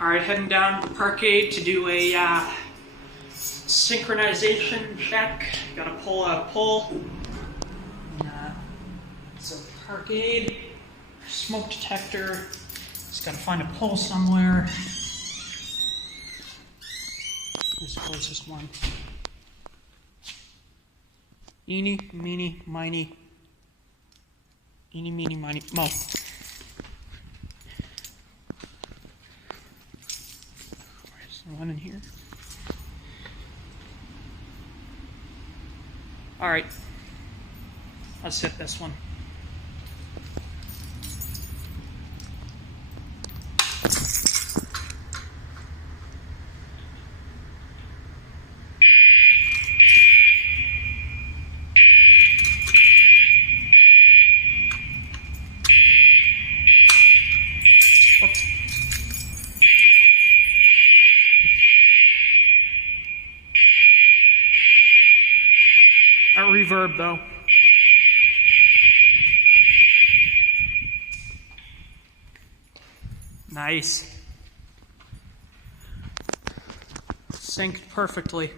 Alright, heading down to the parkade to do a synchronization check. Gotta pull out a pull. So parkade, smoke detector. Just gotta find a pull somewhere. Where's the closest one? Eeny, meeny, miny. Eeny, meeny, miny, mo. Where's the one in here? Alright. Let's hit this one. That reverb though. Nice. Synced perfectly.